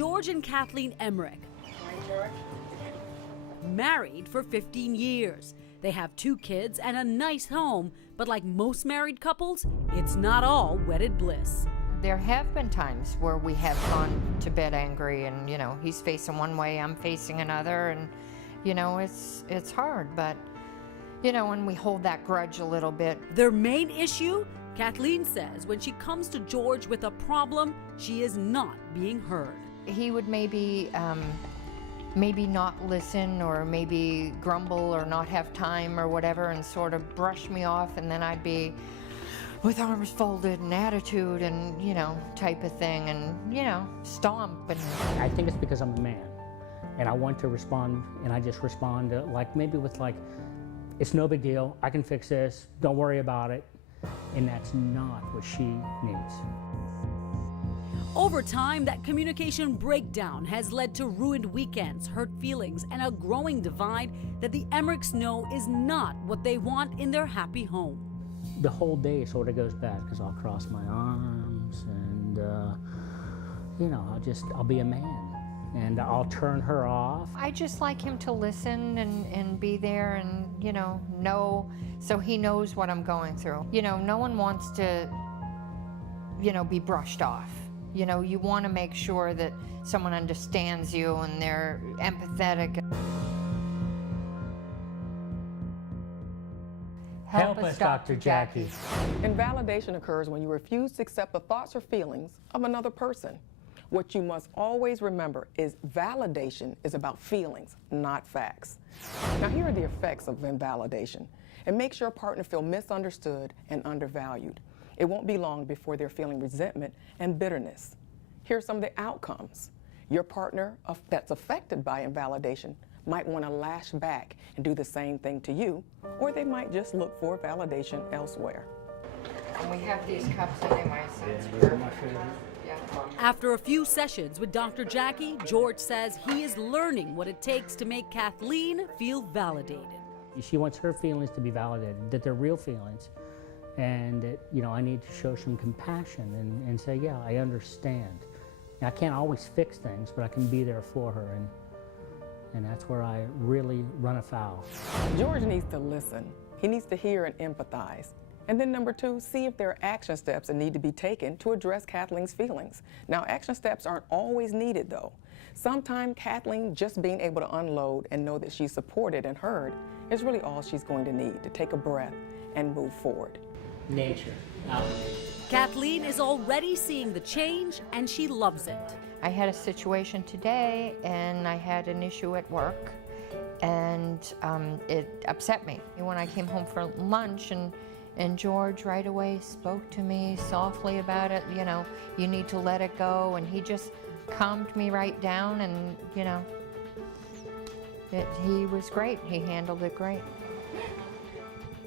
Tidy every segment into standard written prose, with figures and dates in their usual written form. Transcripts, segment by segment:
George and Kathleen Emerette, married for 15 years. They have 2 kids and a nice home, but like most married couples, it's not all wedded bliss. There have been times where we have gone to bed angry and, you know, he's facing one way, I'm facing another, and, you know, it's hard, but, you know, and we hold that grudge a little bit. Their main issue? Kathleen says when she comes to George with a problem, she is not being heard. He would maybe not listen, or maybe grumble or not have time or whatever, and sort of brush me off, and then I'd be with arms folded and attitude and, you know, type of thing, and, you know, stomp. And I think it's because I'm a man and I want to respond, and I just respond to, like, maybe with like, it's no big deal, I can fix this, don't worry about it. And that's not what she needs. Over time, that communication breakdown has led to ruined weekends, hurt feelings, and a growing divide that the Emerettes know is not what they want in their happy home. The whole day sort of goes bad because I'll cross my arms and, you know, I'll be a man and I'll turn her off. I just like him to listen and be there and, you know, so he knows what I'm going through. You know, no one wants to, you know, be brushed off. You know, you want to make sure that someone understands you and they're empathetic. Help us, Dr. Jackie. Invalidation occurs when you refuse to accept the thoughts or feelings of another person. What you must always remember is validation is about feelings, not facts. Now, here are the effects of invalidation. It makes your partner feel misunderstood and undervalued. It won't be long before they're feeling resentment and bitterness. Here are some of the outcomes. Your partner that's affected by invalidation might want to lash back and do the same thing to you, or they might just look for validation elsewhere. And we have these cups anyway, so it's perfect. Yeah. After a few sessions with Dr. Jackie, George says he is learning what it takes to make Kathleen feel validated. She wants her feelings to be validated, that they're real feelings, and that, you know, I need to show some compassion and say, yeah, I understand. Now, I can't always fix things, but I can be there for her, and that's where I really run afoul. George needs to listen. He needs to hear and empathize. And then number 2, see if there are action steps that need to be taken to address Kathleen's feelings. Now, action steps aren't always needed, though. Sometimes Kathleen just being able to unload and know that she's supported and heard is really all she's going to need to take a breath and move forward. Nature. Kathleen is already seeing the change, and she loves it. I had a situation today, and I had an issue at work, and it upset me. When I came home for lunch, and George right away spoke to me softly about it, you know, you need to let it go, and he just calmed me right down, and, you know, he was great. He handled it great.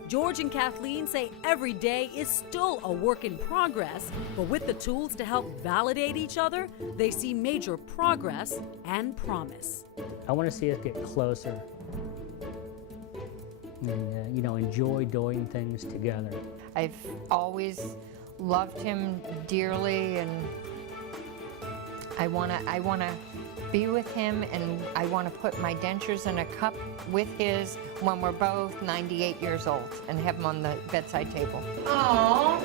George and Kathleen say every day is still a work in progress, but with the tools to help validate each other, they see major progress and promise. I want to see us get closer and, you know, enjoy doing things together. I've always loved him dearly, and I wanna be with him, and I want to put my dentures in a cup with his when we're both 98 years old and have them on the bedside table. Aww.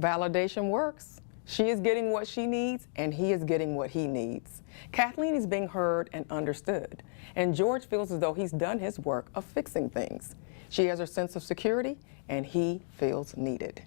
Validation works. She is getting what she needs, and he is getting what he needs. Kathleen is being heard and understood, and George feels as though he's done his work of fixing things. She has her sense of security, and he feels needed.